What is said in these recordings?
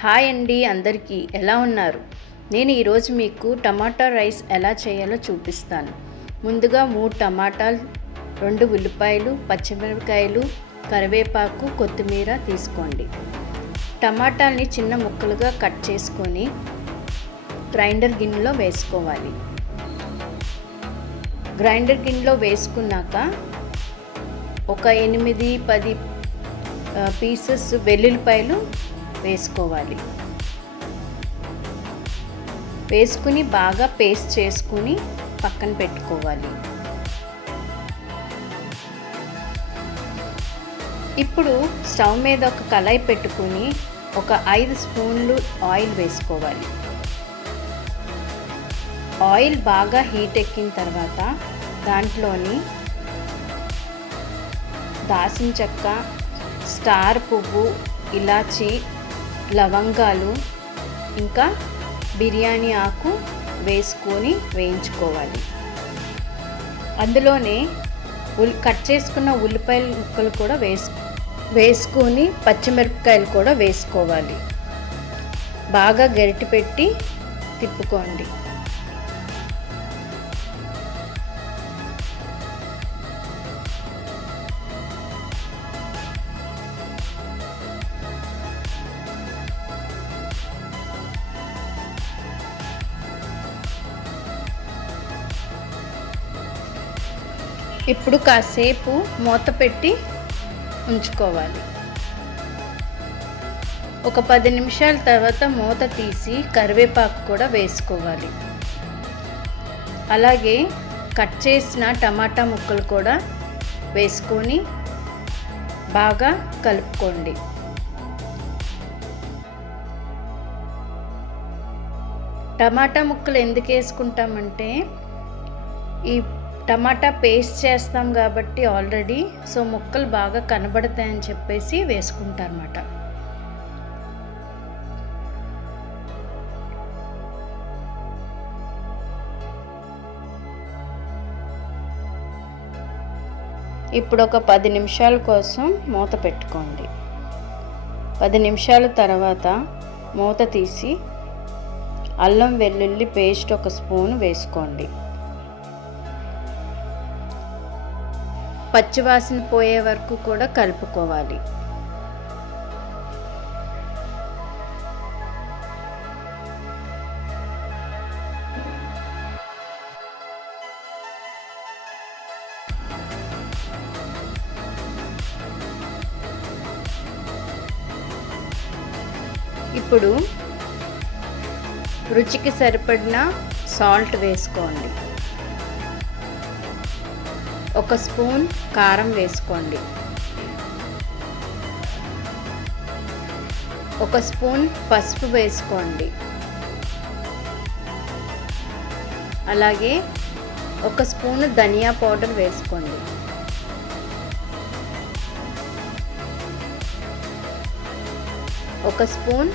Hi అండి, అందరికీ ఎలా ఉన్నారు? నేను ఈరోజు మీకు టమాటా రైస్ ఎలా చేయాలో చూపిస్తాను. ముందుగా 3 టమాటాలు, 2 ఉల్లిపాయలు, పచ్చిమిరపకాయలు, కరివేపాకు, కొత్తిమీర తీసుకోండి. టమాటాల్ని చిన్న ముక్కలుగా కట్ చేసుకొని గ్రైండర్ గిన్నెలో వేసుకోవాలి. గ్రైండర్ గిన్నెలో వేసుకున్నాక ఒక 8-10 పీసెస్ వెల్లుల్లిపాయలు వేసుకోవాలి. వేసుకుని బాగా పేస్ట్ చేసుకుని పక్కన పెట్టుకోవాలి. ఇప్పుడు స్టవ్ మీద ఒక కళాయి పెట్టుకుని ఒక 5 స్పూన్లు ఆయిల్ వేసుకోవాలి. ఆయిల్ బాగా హీట్ ఎక్కిన తర్వాత దాంట్లోని దాల్చిన చెక్క, స్టార్ పువ్వు, ఇలాచి, లవంగాలు, ఇంకా బిర్యానీ ఆకు వేసుకొని వేయించుకోవాలి. అందులోనే కట్ చేసుకున్న ఉల్లిపాయల ముక్కలు కూడా వేసుకొని పచ్చిమిరపకాయలు కూడా వేసుకోవాలి. బాగా గరిటె పెట్టి తిప్పుకోండి. ఇప్పుడు కాసేపు మూత పెట్టి ఉంచుకోవాలి. ఒక 10 నిమిషాల తర్వాత మూత తీసి కరివేపాకు కూడా వేసుకోవాలి. అలాగే కట్ చేసిన టమాటా ముక్కలు కూడా వేసుకొని బాగా కలుపుకోండి. టమాటా ముక్కలు ఎందుకు వేసుకుంటామంటే ఈ టమాటా పేస్ట్ చేస్తాం కాబట్టి ఆల్రెడీ, సో ముక్కలు బాగా కనబడతాయని చెప్పేసి వేసుకుంటారన్నమాట. ఇప్పుడు ఒక 10 నిమిషాల కోసం మూత పెట్టుకోండి. 10 నిమిషాల తర్వాత మూత తీసి అల్లం వెల్లుల్లి పేస్ట్ ఒక స్పూన్ వేసుకోండి. పచ్చివాసన పోయే వరకు కూడా కలుపుకోవాలి. ఇప్పుడు రుచికి సరిపడిన సాల్ట్ వేసుకోండి. 1 స్పూన్ కారం వేసుకోండి. 1 స్పూన్ పసుపు వేసుకోండి. అలాగే 1 స్పూన్ ధనియా పౌడర్ వేసుకోండి. ఒక స్పూన్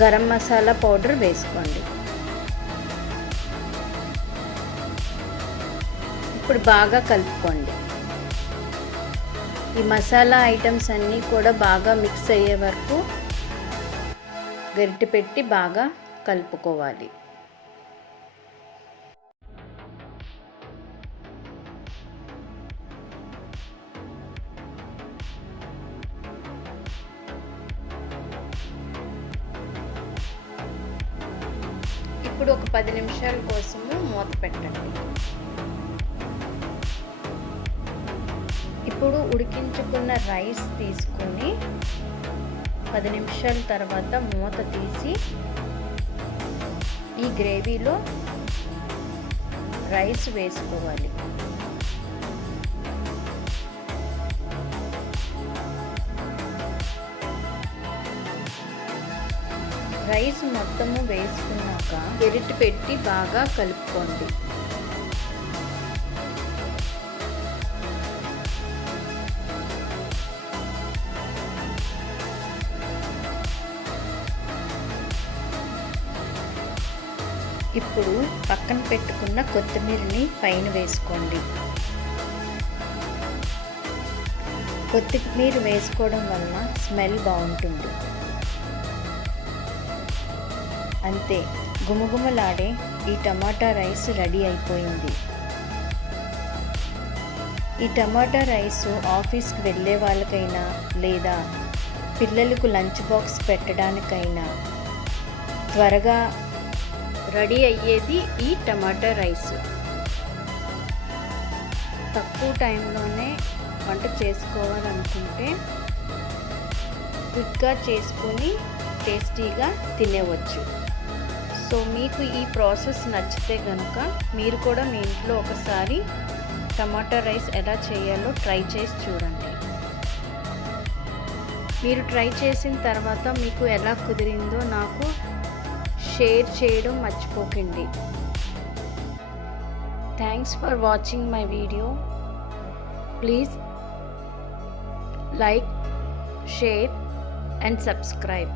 గరం మసాలా పౌడర్ వేసుకోండి. ఇప్పుడు బాగా కలుపుకోండి. ఈ మసాలా ఐటమ్స్ అన్నీ కూడా బాగా మిక్స్ అయ్యే వరకు గరిటె పెట్టి బాగా కలుపుకోవాలి. ఇప్పుడు ఒక 10 నిమిషాల కోసము మూత పెట్టండి. ఇప్పుడు ఉడికించుకున్న రైస్ తీసుకొని 10 నిమిషాల తర్వాత మూత తీసి ఈ గ్రేవీలో రైస్ వేసుకోవాలి. రైస్ మొత్తము వేసుకున్నాక గరిటె పెట్టి బాగా కలుపుకోండి. ఇప్పుడు పక్కన పెట్టుకున్న కొత్తిమీరని పైన వేసుకోండి. కొత్తిమీర వేసుకోవడం వలన స్మెల్ బాగుంటుంది. అంతే, గుమగుమలాడే ఈ టమాటా రైస్ రెడీ అయిపోయింది. ఈ టమాటా రైస్ ఆఫీస్కి వెళ్ళే వాళ్ళకైనా లేదా పిల్లలకు లంచ్ బాక్స్ పెట్టడానికైనా త్వరగా రెడీ అయ్యేది ఈ టమాటా రైస్. తక్కువ టైంలోనే వంట చేసుకోవాలనుకుంటే క్విక్గా చేసుకొని టేస్టీగా తినేవచ్చు. సో మీకు ఈ ప్రాసెస్ నచ్చితే కనుక మీరు కూడా మీ ఇంట్లో ఒకసారి టమాటా రైస్ ఎలా చేయాలో ట్రై చేసి చూడండి. మీరు ట్రై చేసిన తర్వాత మీకు ఎలా కుదిరిందో నాకు షేర్ చేయడం మర్చిపోకండి. Thanks for watching my video. Please like, share and subscribe.